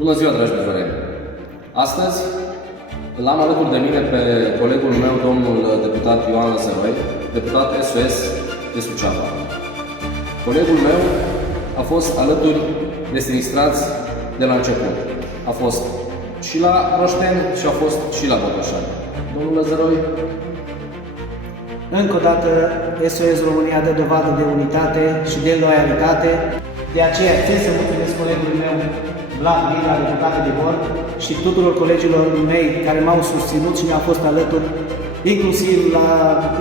Bună ziua, dragi prieteni! Astăzi îl am alături de mine pe colegul meu, domnul deputat Ioan Lăzăroi, deputat SOS de Suceava. Colegul meu a fost alături de sinistrați de la început. A fost și la Roșteni și a fost și la Botoșani. Domnul Lăzăroi? Încă o dată, SOS România dă dovadă de unitate și de loialitate. De aceea, țin să mulțumesc colegului meu, Vlad Ghila, deputat de Bord, și tuturor colegilor mei care m-au susținut și mi-au fost alături, inclusiv la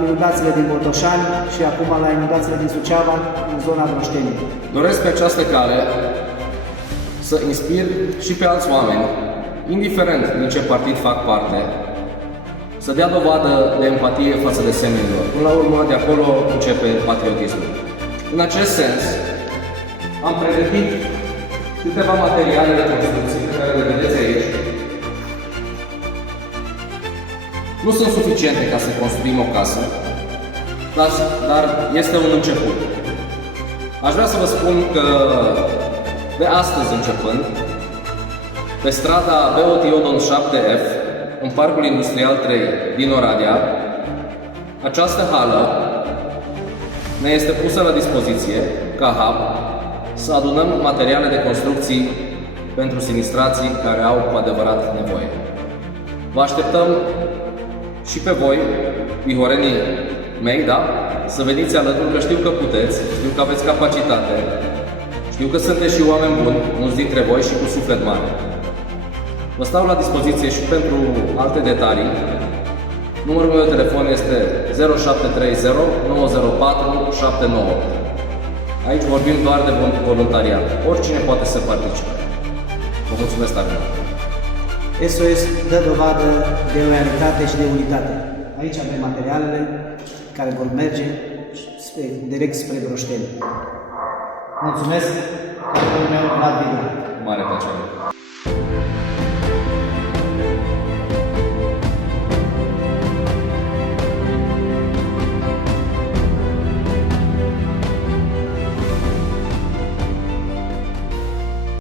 inundațiile din Botoșani și acum la inundațiile din Suceava, în zona Broștenii. Doresc pe această cale să inspir și pe alți oameni, indiferent din ce partid fac parte, să dea dovadă de empatie față de semenilor. Până la urmă, de acolo începe patriotismul. În acest sens, am pregătit câteva materiale de construcție pe care le vedeți aici. Nu sunt suficiente ca să construim o casă, dar este un început. Aș vrea să vă spun că de astăzi începând, pe strada B.O. Tiodon 7F, în Parcul Industrial 3 din Oradea, această hală ne este pusă la dispoziție ca hub să adunăm materiale de construcții pentru sinistrații care au cu adevărat nevoie. Vă așteptăm și pe voi, vihorenii mei, da? Să veniți alături, că știu că puteți, știu că aveți capacitate, știu că sunteți și oameni buni, mulți dintre voi și cu suflet mare. Vă stau la dispoziție și pentru alte detalii. Numărul meu de telefon este 0730 904 79. Aici vorbim doar de voluntariat. Oricine poate să participe. Vă mulțumesc tare mult! SOS dă dovadă de loialitate și de unitate. Aici avem materialele care vor merge direct spre Broșteni. Mulțumesc, colegul meu, Vlad Ghila. Mare plăcere!